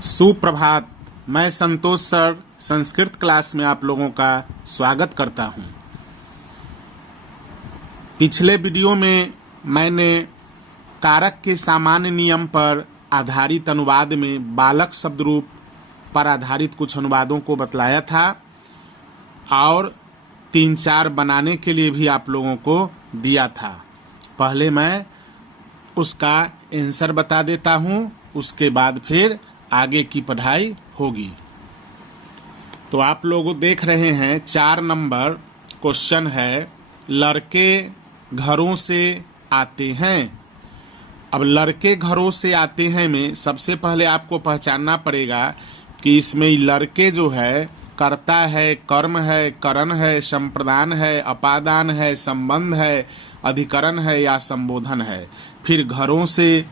सुप्रभात। मैं संतोष sir Sanskrit class में आप लोगों का स्वागत करता हूं। पिछले वीडियो में मैंने कारक के सामान्य नियम पर आधारित अनुवाद में बालक शब्द रूप पर आधारित कुछ अनुवादों को बतलाया था और 3-4 बनाने के लिए भी आप लोगों को दिया था। पहले मैं उसका आंसर बता देता हूं, उसके बाद फिर आगे की पढ़ाई होगी। तो आप लोग देख रहे हैं 4 नंबर क्वेश्चन है, लड़के घरों से आते हैं। अब लड़के घरों से आते हैं में सबसे पहले आपको पहचानना पड़ेगा कि इसमें लड़के जो है कर्ता है, कर्म है, करण है, संप्रदान है, अपादान है, संबंध है, अधिकरण है या संबोधन है। फिर घरों से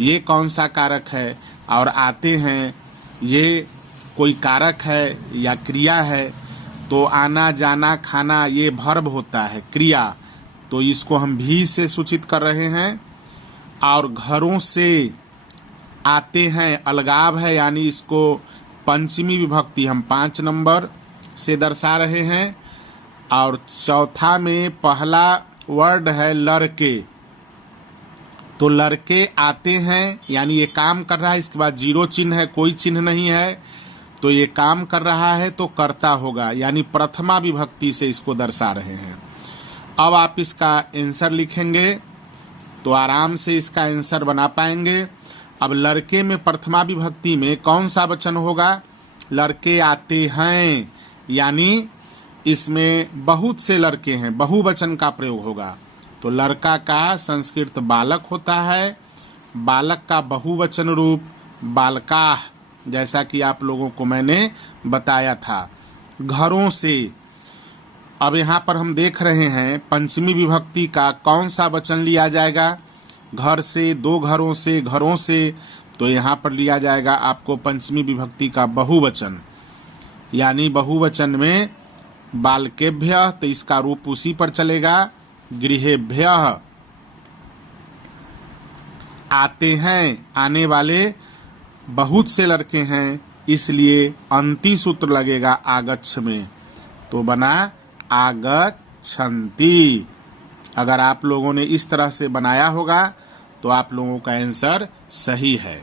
ये कौन सा कारक है और आते हैं ये कोई कारक है या क्रिया है। तो आना जाना खाना ये वर्ब होता है, क्रिया, तो इसको हम भी से सूचित कर रहे हैं। और घरों से आते हैं अलगाव है, यानी इसको पंचमी विभक्ति हम 5 नंबर से दर्शा रहे हैं। और चौथा में पहला वर्ड है लड़के, तो लड़के आते हैं यानी ये काम कर रहा है, इसके बाद 0 चिन्ह है, कोई चिन्ह नहीं है, तो ये काम कर रहा है तो कर्ता होगा, यानी प्रथमा विभक्ति से इसको दर्शा रहे हैं। अब आप इसका आंसर लिखेंगे तो आराम से इसका आंसर बना पाएंगे। अब लड़के में प्रथमा विभक्ति में कौन सा वचन होगा? लड़के आते हैं, यानी इसमें बहुत से लड़के हैं, बहुवचन का प्रयोग होगा। तो लड़का का संस्कृत बालक होता है, बालक का बहुवचन रूप बालकाः, जैसा कि आप लोगों को मैंने बताया था। घरों से, अब यहाँ पर हम देख रहे हैं पंचमी विभक्ति का कौन सा वचन लिया जाएगा? घर से, 2 घरों से, घरों से, तो यहाँ पर लिया जाएगा आपको पंचमी विभक्ति का बहुवचन, यानी बहुवचन में बालकेभ्यः, तो इसका रूप उसी पर चलेगा, गृहेभ्यः। आते हैं, आने वाले बहुत से लड़के हैं, इसलिए अंति सूत्र लगेगा आगच्छ में, तो बना आगच्छन्ति। अगर आप लोगों ने इस तरह से बनाया होगा तो आप लोगों का आंसर सही है।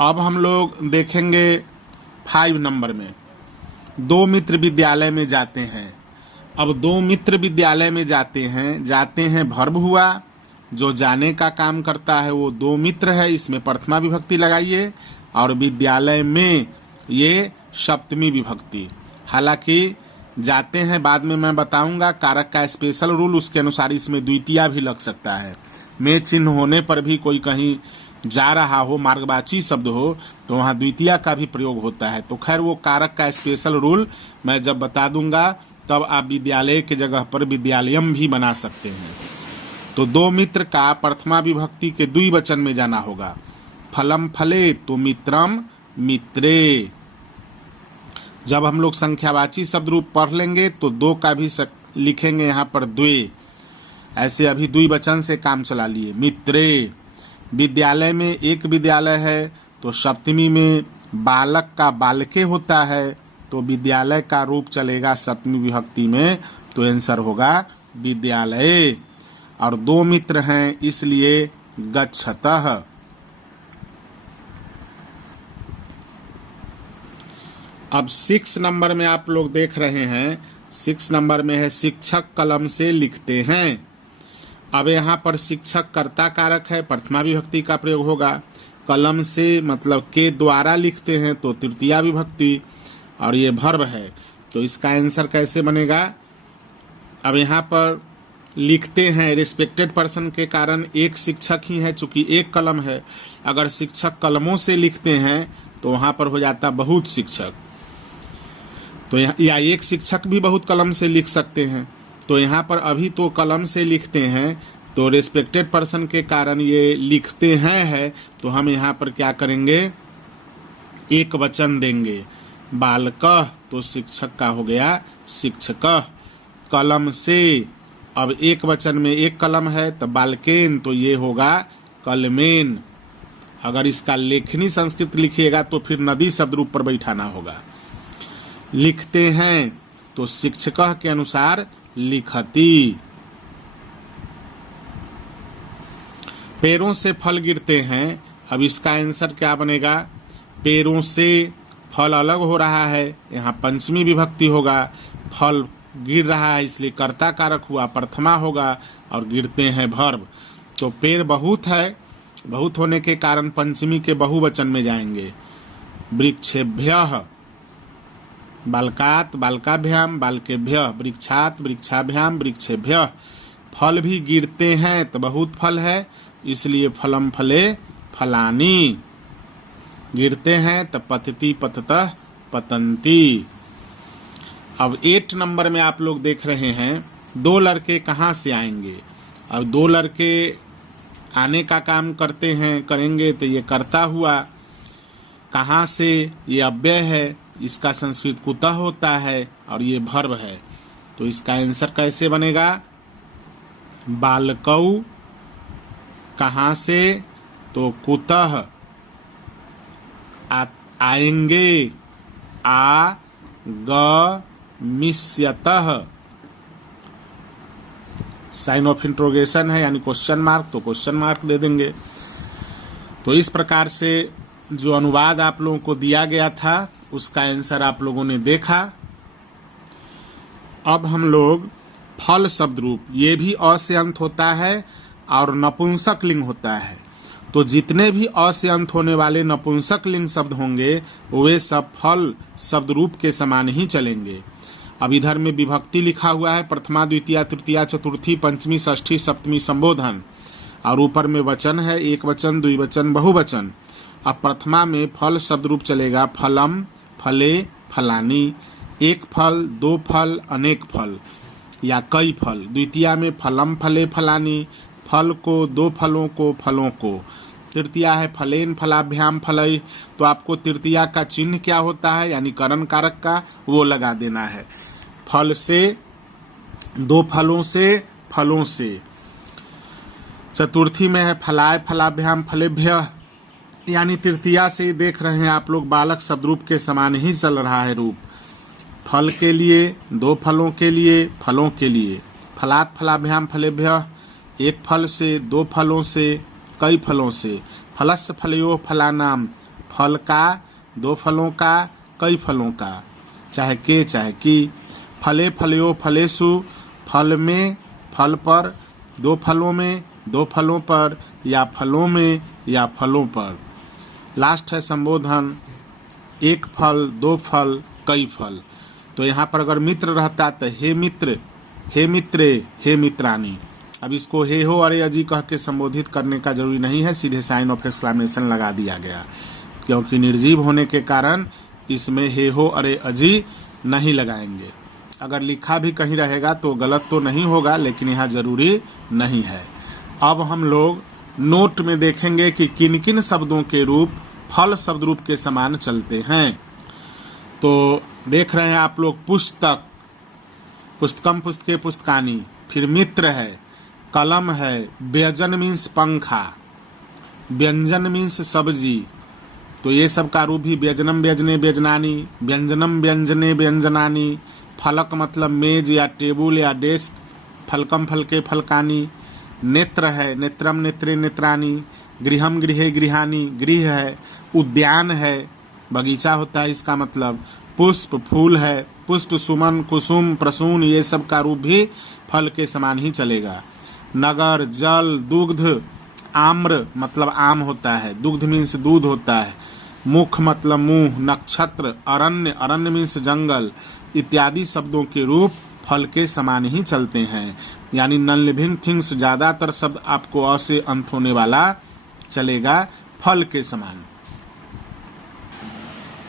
अब हम लोग देखेंगे 5 नंबर में, 2 मित्र विद्यालय में जाते हैं। अब 2 मित्र विद्यालय में जाते हैं वर्ब हुआ, जो जाने का काम करता है वो 2 मित्र है, इसमें प्रथमा विभक्ति लगाइए, और विद्यालय में ये सप्तमी विभक्ति। हालांकि जाते हैं बाद में मैं बताऊंगा, कारक का स्पेशल रूल, उसके अनुसार इसमें द्वितीया भी लग सकता है। में चिन्ह होने पर भी कोई कहीं जा रहा हो, मार्गवाची शब्द हो, तो वहाँ द्वितीया का भी प्रयोग होता है। तो खैर वो कारक का स्पेशल रूल मैं जब बता दूंगा तब आप विद्यालय के जगह पर विद्यालयम भी बना सकते हैं। तो 2 मित्र का प्रथमा विभक्ति के द्विवचन में जाना होगा। फलम फले, तो मित्रम मित्रे। जब हम लोग संख्यावाची शब्द रूप पढ़ लेंगे तो 2 का भी लिखेंगे यहाँ पर द्वे, ऐसे अभी द्विवचन से काम चला लिए, मित्रे। विद्यालय में एक विद्यालय है, तो सप्तमी में बालक का बालके होता है, तो विद्यालय का रूप चलेगा सप्तमी विभक्ति में, तो आंसर होगा विद्यालय। और 2 मित्र हैं इसलिए गच्छतः। अब 6 नंबर में आप लोग देख रहे हैं, 6 नंबर में है शिक्षक कलम से लिखते हैं। अब यहाँ पर शिक्षक कर्ता कारक है, प्रथमा विभक्ति का प्रयोग होगा। कलम से मतलब के द्वारा लिखते हैं, तो तृतीया विभक्ति, और ये वर्ब है, तो इसका आंसर कैसे बनेगा? अब यहाँ पर लिखते हैं रिस्पेक्टेड पर्सन के कारण एक शिक्षक ही है, चूंकि एक कलम है। अगर शिक्षक कलमों से लिखते हैं तो वहां पर हो जाता बहुत शिक्षक, तो या एक शिक्षक भी बहुत कलम से लिख सकते हैं। तो यहाँ पर अभी तो कलम से लिखते हैं, तो रिस्पेक्टेड पर्सन के कारण ये लिखते हैं है, तो हम यहाँ पर क्या करेंगे? एक वचन देंगे, बालकः, तो शिक्षक का हो गया शिक्षकः। कलम से, अब एक वचन में एक कलम है, तो बालकेन, तो ये होगा कलमेन। अगर इसका लेखनी संस्कृत लिखिएगा तो फिर नदी शब्द रूप पर बैठाना होगा। लिखते हैं तो शिक्षक के अनुसार लिखती। पैरों से फल गिरते हैं, अब इसका आंसर क्या बनेगा? पैरों से फल अलग हो रहा है, यहाँ पंचमी विभक्ति होगा। फल गिर रहा है इसलिए कर्ता कारक हुआ, प्रथमा होगा, और गिरते हैं वर्ब। तो पेड़ बहुत है, बहुत होने के कारण पंचमी के बहुवचन में जाएंगे। वृक्षेभ्यः, बालकात बालकाभ्याम बालकेभ्यः, वृक्षात वृक्षाभ्याम वृक्षेभ्यः। फल भी गिरते हैं तो बहुत फल है, इसलिए फलम फले फलानी। गिरते हैं तो पतति पततः पतंती। अब 8 नंबर में आप लोग देख रहे हैं 2 लड़के कहाँ से आएंगे। अब 2 लड़के आने का काम करते हैं, करेंगे तो ये कर्ता हुआ। कहाँ से, ये अव्यय है, इसका संस्कृत कुतः होता है, और ये भर्व है। तो इसका आंसर कैसे बनेगा? बालकौ, कहाँ से, तो कुतः आएंगे, आगमिष्यतः। साइन ऑफ इंट्रोगेशन है यानी क्वेश्चन मार्क, तो क्वेश्चन मार्क दे देंगे। तो इस प्रकार से जो अनुवाद आप लोगों को दिया गया था उसका आंसर आप लोगों ने देखा। अब हम लोग फल शब्द रूप, ये भी अ से अंत होता है और नपुंसक लिंग होता है। तो जितने भी अ से अंत होने वाले नपुंसक लिंग शब्द होंगे वे सब फल शब्द रूप के समान ही चलेंगे। अब इधर में विभक्ति लिखा हुआ है, प्रथमा द्वितीया तृतीया चतुर्थी पंचमी षष्ठी सप्तमी संबोधन, और ऊपर में वचन है, एक वचन द्विवचन बहुवचन। अब प्रथमा में फल शब्द रूप चलेगा, फलम फले फलानी, एक फल, 2 फल, अनेक फल या कई फल। द्वितीया में फलम फले फलानी, फल को, 2 फलों को, फलों को। तृतीया है फलेन फलाभ्याम फलई, तो आपको तृतीया का चिन्ह क्या होता है यानी करण कारक का, वो लगा देना है। फल से, 2 फलों से, फलों से। चतुर्थी में है फलाय फलाभ्याम फलेभ्यः, यानी तृतीया से देख रहे हैं आप लोग बालक शब्द रूप के समान ही चल रहा है रूप। फल के लिए, 2 फलों के लिए, फलों के लिए। फलात फलाभ्याम फलेभ्यः, एक फल से, 2 फलों से, कई फलों से। फलस्य फलयो फलानाम, फल का, 2 फलों का, कई फलों का, चाहे के चाहे की। फले फलयो फलेषु, फल में, फल पर, 2 फलों में, 2 फलों पर, या फलों में या फलों पर। लास्ट है संबोधन, एक फल, 2 फल, कई फल। तो यहाँ पर अगर मित्र रहता तो हे मित्र, हे मित्रे, हे मित्रानी। अब इसको हे हो अरे अजी कह के संबोधित करने का जरूरी नहीं है, सीधे साइन ऑफ एक्सक्लेमेशन लगा दिया गया, क्योंकि निर्जीव होने के कारण इसमें हे हो अरे अजी नहीं लगाएंगे। अगर लिखा भी कहीं रहेगा तो गलत तो नहीं होगा, लेकिन यहाँ जरूरी नहीं है। अब हम लोग नोट में देखेंगे कि किन किन शब्दों के रूप फल शब्द रूप के समान चलते हैं। तो देख रहे हैं आप लोग पुस्तक, पुस्तकम पुस्तके पुस्तकानी, फिर मित्र है, कलम है, व्यंजन मीन्स पंखा, व्यंजन मीन्स सब्जी, तो ये सब का रूप भी व्यंजनम व्यंजने व्यंजनानी, व्यंजनम व्यंजने व्यंजनानी। फलक मतलब मेज या टेबुल या डेस्क, फलकम फलके फलकानी। नेत्र है, नेत्रम नेत्रे नेत्रानी। गृहम गृहे गृहानी, गृह है। उद्यान है, बगीचा होता है इसका मतलब। पुष्प फूल है, पुष्प सुमन कुसुम प्रसून, ये सब का रूप भी फल के समान ही चलेगा। नगर, जल, दुग्ध, आम्र मतलब आम होता है, दुग्ध मीन्स दूध होता है। मुख मतलब मुंह, नक्षत्र, अरण्य, अरण्य मीन्स जंगल इत्यादि शब्दों के रूप फल के समान ही चलते हैं। यानी नॉन लिविंग थिंग्स ज्यादातर शब्द आपको अ से अंत होने वाला चलेगा फल के समान।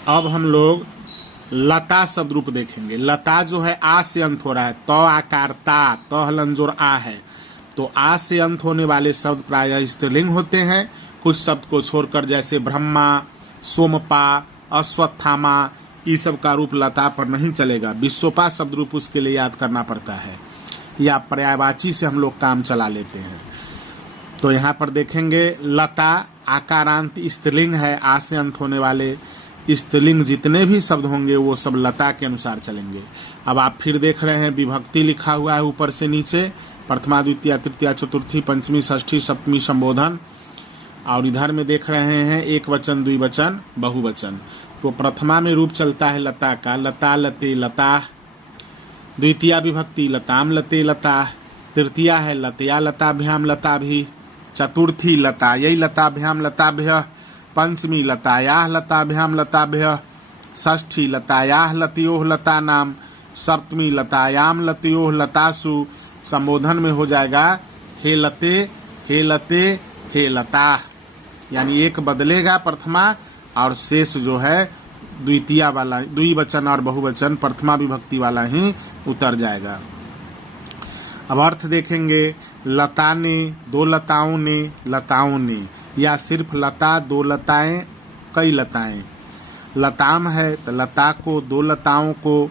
अब हम लोग लता शब्द रूप देखेंगे। लता जो है आ से अंत हो रहा है, त आकार ता, त हलंजोर आ है, तो आ से अंत होने वाले शब्द प्रायः स्त्रीलिंग होते हैं, कुछ शब्द को छोड़कर, जैसे ब्रह्मा, सोमपा, अश्वत्थामा, ये सब का रूप लता पर नहीं चलेगा। विश्वपा शब्द रूप उसके लिए याद करना पड़ता है, या पर्यायवाची से हम लोग काम चला लेते हैं। तो यहाँ पर देखेंगे लता आकारांत स्त्रीलिंग है, आ से अंत होने वाले स्त्रीलिंग जितने भी शब्द होंगे वो सब लता के अनुसार चलेंगे। अब आप फिर देख रहे हैं विभक्ति लिखा हुआ है ऊपर से नीचे, प्रथमा द्वितीया तृतीया चतुर्थी पंचमी षष्ठी सप्तमी संबोधन, और इधर में देख रहे हैं एक वचन द्विवचन बहुवचन। तो प्रथमा में रूप चलता है लता का, लता लते लता, द्वितीया विभक्ति लताम लते लता, तृतीया है लतया लताभ्याम लताभि, चतुर्थी लतायै लताभ्याम लताभ्यः, पंचमी लतायाः लताभ्याम लताभ्यः, षष्ठी लतायाः लतयोः लतानाम, सप्तमी लतायाम लतयोः लतासु। संबोधन में हो जाएगा हे लते हे लते हे लता, यानी एक बदलेगा प्रथमा और शेष जो है द्वितीया वाला द्विवचन और बहुवचन प्रथमा विभक्ति वाला ही उतर जाएगा। अब अर्थ देखेंगे, लता ने, दो लताओं ने, लताओं ने, या सिर्फ लता, दो लताएं, कई लताएं। लताम है तो लता को, दो लताओं को,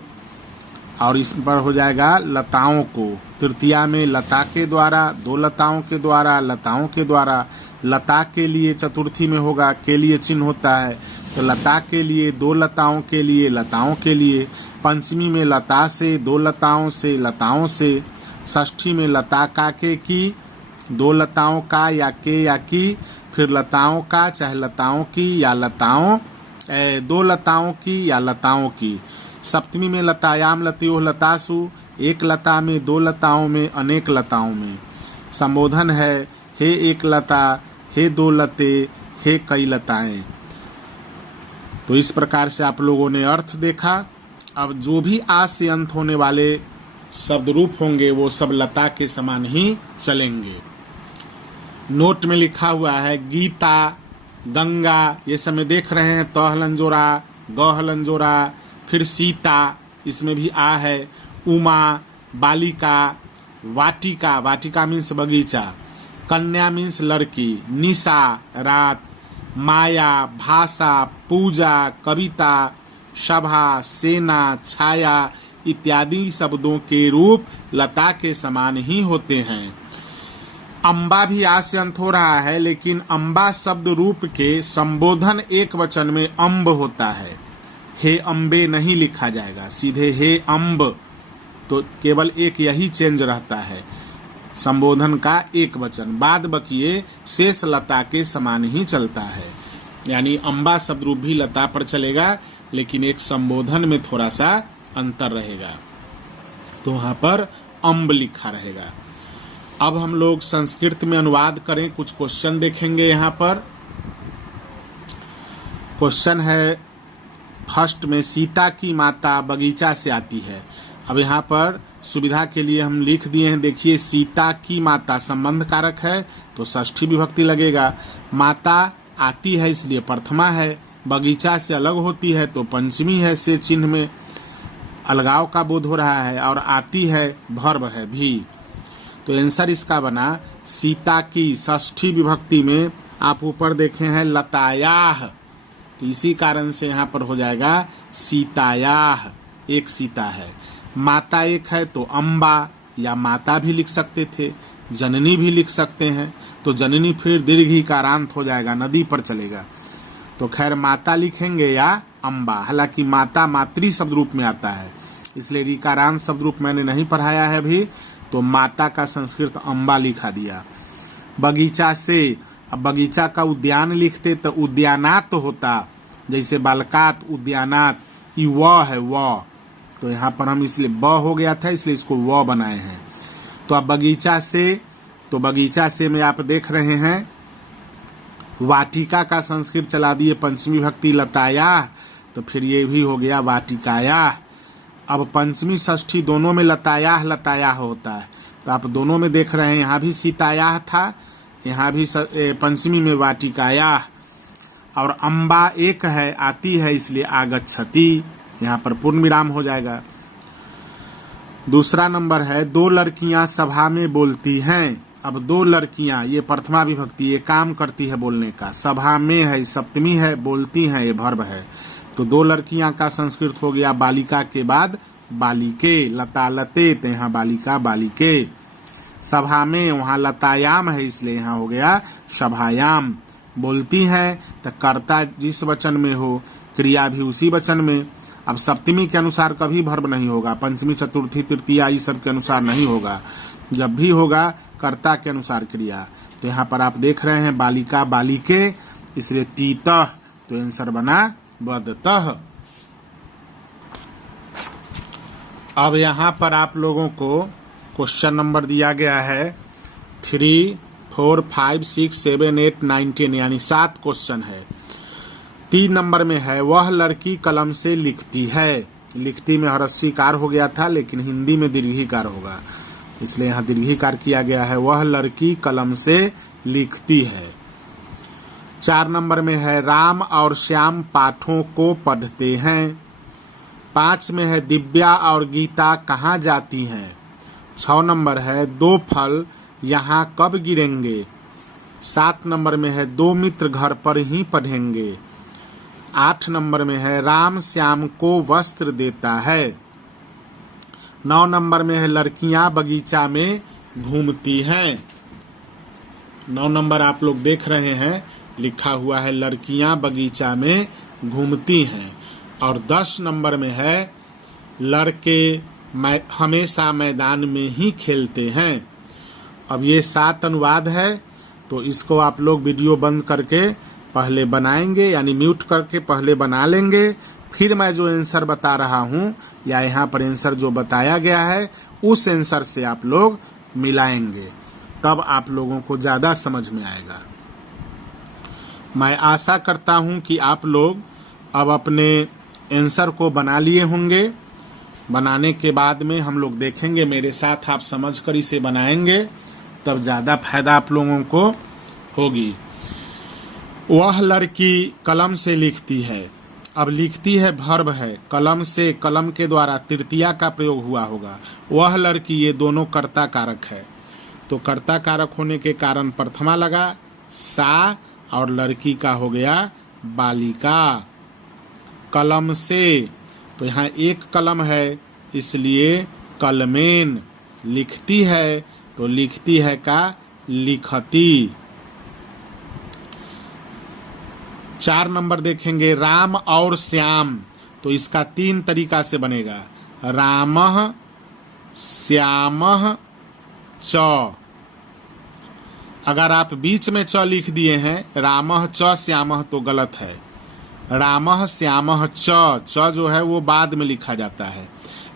और इस पर हो जाएगा लताओं को। तृतीया में लता के द्वारा, दो लताओं के द्वारा, लताओं के द्वारा। लता के लिए चतुर्थी में होगा, के लिए चिन्ह होता है, तो लता के लिए, दो लताओं के लिए, लताओं के लिए। पंचमी में लता से, दो लताओं से, लताओं से। षष्ठी में लता का के की, दो लताओं का या के या की, फिर लताओं का चाहे लताओं की या लताओं, दो लताओं की या लताओं की। सप्तमी में लतायाम लतयोः लतासु, एक लता में, दो लताओं में, अनेक लताओं में। संबोधन है हे एक लता, हे दो लते, हे कई लताएं। तो इस प्रकार से आप लोगों ने अर्थ देखा। अब जो भी आ से अंत होने वाले शब्द रूप होंगे वो सब लता के समान ही चलेंगे। नोट में लिखा हुआ है गीता, गंगा, ये सब में देख रहे हैं त हलंजोरा, ग हलंजोरा, फिर सीता, इसमें भी आ है। उमा, बालिका, वाटिका, वाटिका मीन्स बगीचा, कन्या मीन्स लड़की, निशा रात, माया भाषा, पूजा, कविता, सभा, सेना, छाया इत्यादि शब्दों के रूप लता के समान ही होते हैं। अम्बा भी आ से अंत हो रहा है, लेकिन अम्बा शब्द रूप के संबोधन एक वचन में अम्ब होता है। हे अम्बे नहीं लिखा जाएगा, सीधे हे अम्ब, तो केवल एक यही चेंज रहता है, संबोधन का एक वचन। बाद बकिए शेष लता के समान ही चलता है, यानी अम्बा शब्द रूप भी लता पर चलेगा, लेकिन एक संबोधन में थोड़ा सा अंतर रहेगा, तो वहां पर अम्ब लिखा रहेगा। अब हम लोग संस्कृत में अनुवाद करें, कुछ क्वेश्चन देखेंगे। यहाँ पर क्वेश्चन है फर्स्ट में, सीता की माता बगीचा से आती है। अब यहाँ पर सुविधा के लिए हम लिख दिए हैं, देखिए सीता की माता संबंध कारक है तो षष्ठी विभक्ति लगेगा। माता आती है इसलिए प्रथमा है, बगीचा से अलग होती है तो पंचमी है, से चिन्ह में अलगाव का बोध हो रहा है, और आती है वर्ब है भी, तो आंसर इसका बना सीता की। षष्ठी विभक्ति में आप ऊपर देखे हैं लतायाह, तो इसी कारण से यहाँ पर हो जाएगा सीतायाह, एक सीता है। माता एक है तो अम्बा या माता भी लिख सकते थे, जननी भी लिख सकते हैं, तो जननी फिर दीर्घिकारांत हो जाएगा, नदी पर चलेगा, तो खैर माता लिखेंगे या अम्बा। हालांकि माता मातृ शब्द रूप में आता है, इसलिए ऋकारांत शब्द रूप मैंने नहीं पढ़ाया है अभी, तो माता का संस्कृत अम्बा लिखा दिया। बगीचा से, अब बगीचा का उद्यान लिखते तो उद्यानात होता, जैसे बालकात उद्यानात, ई व है व, तो यहाँ पर हम इसलिए ब हो गया था इसलिए इसको व बनाए हैं। तो अब बगीचा से, तो बगीचा से में आप देख रहे हैं वाटिका का संस्कृत चला दिए पंचमी विभक्ति लताया, तो फिर ये भी हो गया वाटिकाया। अब पंचमी षष्ठी दोनों में लताया लताया होता है, तो आप दोनों में देख रहे हैं, यहाँ भी सीताया था, यहाँ भी पंचमी में वाटिकाया। और अम्बा एक है, आती है, इसलिए आगच्छति, यहाँ पर पूर्ण विराम हो जाएगा। दूसरा नंबर है दो लड़कियां सभा में बोलती हैं। अब दो लड़कियां, ये प्रथमा विभक्ति, ये काम करती है बोलने का, सभा में है, सप्तमी है, बोलती हैं, ये वर्ब है, तो दो लड़कियां का संस्कृत हो गया बालिका के बाद बालिके, लता लते, तो यहाँ बालिका बालिके। सभा में, वहाँ लतायाम है इसलिए यहाँ हो गया सभायाम। बोलती हैं तो कर्ता जिस वचन में हो क्रिया भी उसी वचन में। अब सप्तमी के अनुसार कभी वर्ब नहीं होगा, पंचमी चतुर्थी तृतीया इस सब के अनुसार नहीं होगा, जब भी होगा कर्ता के अनुसार क्रिया। तो यहाँ पर आप देख रहे हैं बालिका बालिके, इसलिए तीतः, तो आंसर बना वदतः। अब यहाँ पर आप लोगों को क्वेश्चन नंबर दिया गया है 3, 4, 5, 6, 7, 8, 9, 10 यानी 7 क्वेश्चन है। 3 नंबर में है वह लड़की कलम से लिखती है। लिखती में ह्रस्वीकार हो गया था, लेकिन हिंदी में दीर्घीकार होगा, इसलिए यहाँ दीर्घीकार किया गया है। वह लड़की कलम से लिखती है। 4 नंबर में है राम और श्याम पाठों को पढ़ते हैं। 5 में है दिव्या और गीता कहाँ जाती हैं। 6 नंबर है 2 फल यहाँ कब गिरेंगे। 7 नंबर में है 2 मित्र घर पर ही पढ़ेंगे। 8 नंबर में है राम श्याम को वस्त्र देता है। 9 नंबर में है लड़कियां बगीचा में घूमती हैं। 9 नंबर आप लोग देख रहे हैं, लिखा हुआ है लड़कियां बगीचा में घूमती हैं। और 10 नंबर में है लड़के हमेशा मैदान में ही खेलते हैं। अब ये 7 अनुवाद है, तो इसको आप लोग वीडियो बंद करके पहले बनाएंगे, यानी म्यूट करके पहले बना लेंगे, फिर मैं जो आंसर बता रहा हूं या यहाँ पर आंसर जो बताया गया है उस आंसर से आप लोग मिलाएंगे, तब आप लोगों को ज्यादा समझ में आएगा। मैं आशा करता हूं कि आप लोग अब अपने आंसर को बना लिए होंगे। बनाने के बाद में हम लोग देखेंगे, मेरे साथ आप समझकर इसे बनाएंगे, तब ज्यादा फायदा आप लोगों को होगी। वह लड़की कलम से लिखती है। अब लिखती है वर्ब है, कलम से, कलम के द्वारा तृतीया का प्रयोग हुआ होगा। वह लड़की, ये दोनों कर्ता कारक है, तो कर्ता कारक होने के कारण प्रथमा लगा, सा, और लड़की का हो गया बालिका। कलम से, तो यहाँ एक कलम है, इसलिए कलमेन। लिखती है, तो लिखती है का लिखती। 4 नंबर देखेंगे राम और श्याम, तो इसका 3 तरीका से बनेगा, रामः श्यामः च। अगर आप बीच में च लिख दिए हैं, रामः च श्यामः, तो गलत है। रामः श्यामः च जो है वो बाद में लिखा जाता है,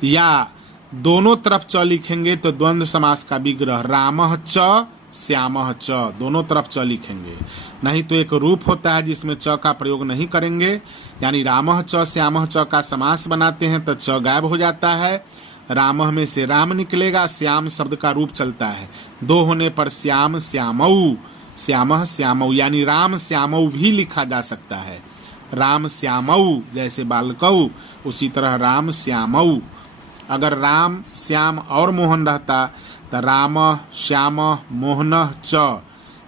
या दोनों तरफ च लिखेंगे तो द्वंद्व समास का विग्रह, रामः च श्यामः च, दोनों तरफ च लिखेंगे। नहीं तो एक रूप होता है जिसमें च का प्रयोग नहीं करेंगे, यानी रामः च श्यामः च का समास बनाते हैं तो च गायब हो जाता है। रामः में से राम निकलेगा, श्याम शब्द का रूप चलता है, 2 होने पर श्याम श्यामऊ, श्यामः श्यामऊ, यानी राम श्यामऊ भी लिखा जा सकता है। राम श्यामऊ जैसे बालकऊ, उसी तरह राम श्यामऊ। अगर राम श्याम और मोहन रहता तो राम श्याम मोहन च,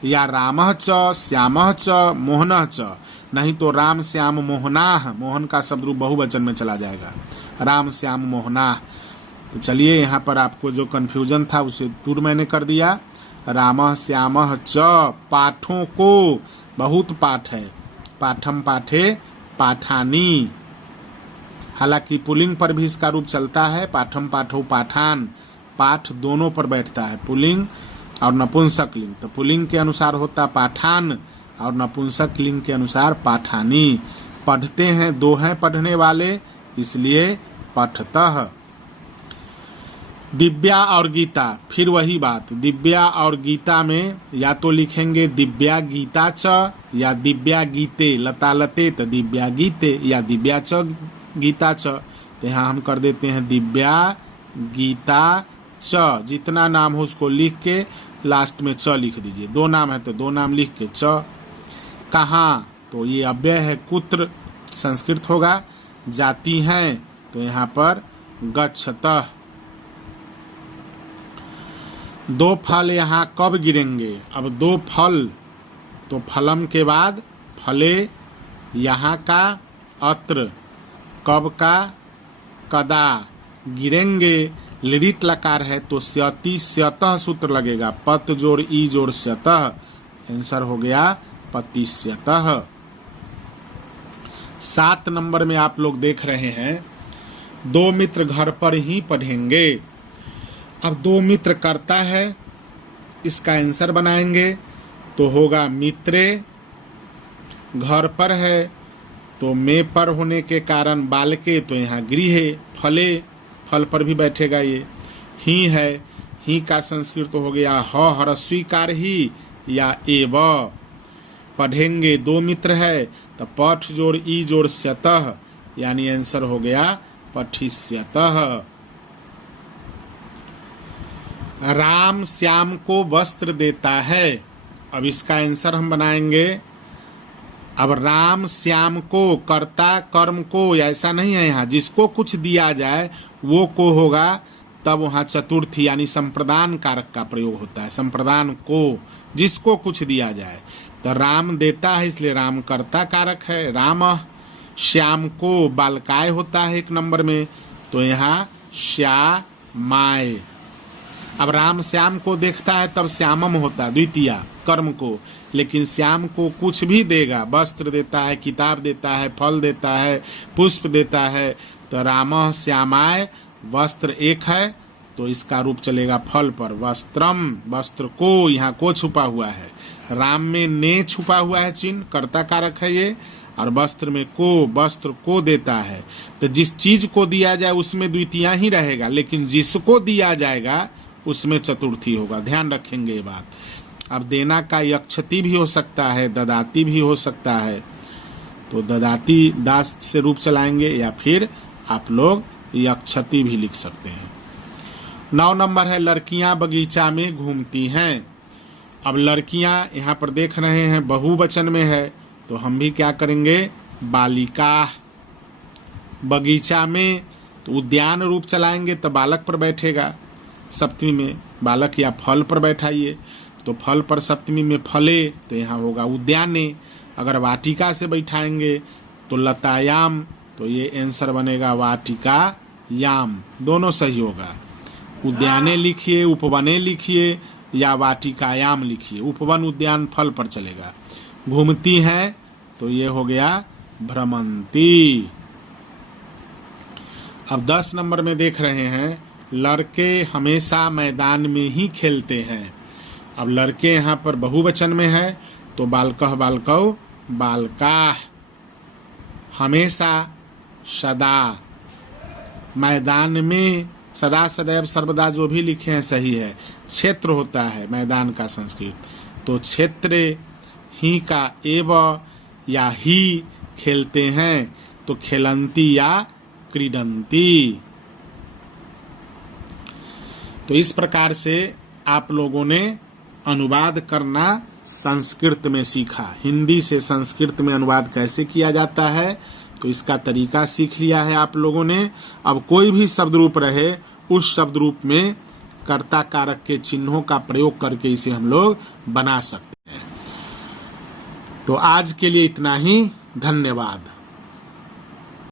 या रामः च श्यामः च मोहनः च। नहीं तो राम श्याम मोहनाह, मोहन का शब्द रूप बहुवचन में चला जाएगा, राम श्याम मोहनाह। तो चलिए यहाँ पर आपको जो कंफ्यूजन था उसे दूर मैंने कर दिया। रामः श्यामः च पाठों को, बहुत पाठ है, पाठम पाठे पाठानी। हालांकि पुल्लिंग पर भी इसका रूप चलता है, पाठम पाठो पाठान, पाठ दोनों पर बैठता है, पुल्लिंग और नपुंसक लिंग। तो पुल्लिंग के अनुसार होता पाठान और नपुंसक लिंग के अनुसार पाठानी। पढ़ते हैं, 2 हैं पढ़ने वाले, इसलिए पठतः। दिव्या और गीता, फिर वही बात, दिव्या और गीता में या तो लिखेंगे दिव्या गीता च, या दिव्या गीते, लता लते तो दिव्या गीते, या दिव्या च गीता च। तो यहाँ हम कर देते हैं दिव्या गीता च, जितना नाम हो उसको लिख के लास्ट में च लिख दीजिए। 2 नाम है तो 2 नाम लिख के च। कहाँ, तो ये अव्यय है, कुत्र संस्कृत होगा। जाती हैं, तो यहाँ पर गच्छतः। 2 फल यहाँ कब गिरेंगे। अब 2 फल, तो फलम के बाद फले, यहाँ का अत्र, कब का कदा, गिरेंगे लिरिट लकार है तो स्यति स्यतः सूत्र लगेगा, पत जोड़ ई जोड़ स्यतः, आंसर हो गया पतिष्यतः। 7 नंबर में आप लोग देख रहे हैं, 2 मित्र घर पर ही पढ़ेंगे। अब 2 मित्र करता है, इसका आंसर बनाएंगे तो होगा मित्रे। घर पर है तो में पर होने के कारण बालके, तो यहाँ गृहे। फले, फल पर भी बैठेगा ये। ही है, ही का संस्कृत हो गया ह्रस्वीकार ही या एव। पढ़ेंगे 2 मित्र है तो पठ जोड़ ई जोड़ स्यतः, यानी आंसर हो गया पठिष्यतः। राम श्याम को वस्त्र देता है। अब इसका आंसर हम बनाएंगे। अब राम श्याम को, कर्ता कर्म को, ऐसा नहीं है यहाँ, जिसको कुछ दिया जाए वो को होगा, तब वहाँ चतुर्थी यानी संप्रदान कारक का प्रयोग होता है। संप्रदान को, जिसको कुछ दिया जाए, तो राम देता है इसलिए राम कर्ता कारक है। राम श्याम को बालकाय होता है 1 नंबर में, तो यहाँ श्यामाय। अब राम श्याम को देखता है तब श्यामम होता है द्वितीया कर्म को, लेकिन श्याम को कुछ भी देगा, वस्त्र देता है, किताब देता है, फल देता है, पुष्प देता है, तो रामः श्यामाय। वस्त्र 1 है तो इसका रूप चलेगा फल पर, वस्त्रम, वस्त्र को, यहाँ को छुपा हुआ है। राम में ने छुपा हुआ है चिन्ह, कर्ता कारक है ये, और वस्त्र में को, वस्त्र को देता है। तो जिस चीज को दिया जाए उसमें द्वितीया ही रहेगा, लेकिन जिसको दिया जाएगा उसमें चतुर्थी होगा। ध्यान रखेंगे ये बात। अब देना का यक्षति भी हो सकता है, ददाती भी हो सकता है, तो ददाती दास से रूप चलाएंगे, या फिर आप लोग यक्षति भी लिख सकते हैं। 9 नंबर है, लड़कियां बगीचा में घूमती हैं। अब लड़कियां यहाँ पर देख रहे हैं बहुवचन में है, तो हम भी क्या करेंगे, बालिका। बगीचा में तो उद्यान रूप चलाएंगे तो बालक पर बैठेगा, सप्तमी में बालक या फल पर बैठाइए, तो फल पर सप्तमी में फले, तो यहाँ होगा उद्याने। अगर वाटिका से बैठाएंगे तो लतायाम, तो ये आंसर बनेगा वाटिकायाम। दोनों सही होगा। उद्याने लिखिए, उपवने लिखिए, या वाटिकायाम लिखिए। उपवन उद्यान फल पर चलेगा। घूमती हैं तो ये हो गया भ्रमंती। अब 10 नंबर में देख रहे हैं, लड़के हमेशा मैदान में ही खेलते हैं। अब लड़के यहाँ पर बहुवचन में है तो बालकः बालकौ बालकाः। हमेशा, सदा, मैदान में, सदा सदैव सर्वदा जो भी लिखे हैं सही है। क्षेत्र होता है मैदान का संस्कृत, तो क्षेत्रे। ही का एव या ही खेलते हैं तो खेलंती या क्रीडंती। तो इस प्रकार से आप लोगों ने अनुवाद करना संस्कृत में सीखा। हिंदी से संस्कृत में अनुवाद कैसे किया जाता है, तो इसका तरीका सीख लिया है आप लोगों ने। अब कोई भी शब्द रूप रहे, उस शब्द रूप में कर्ता कारक के चिन्हों का प्रयोग करके इसे हम लोग बना सकते हैं। तो आज के लिए इतना ही। धन्यवाद।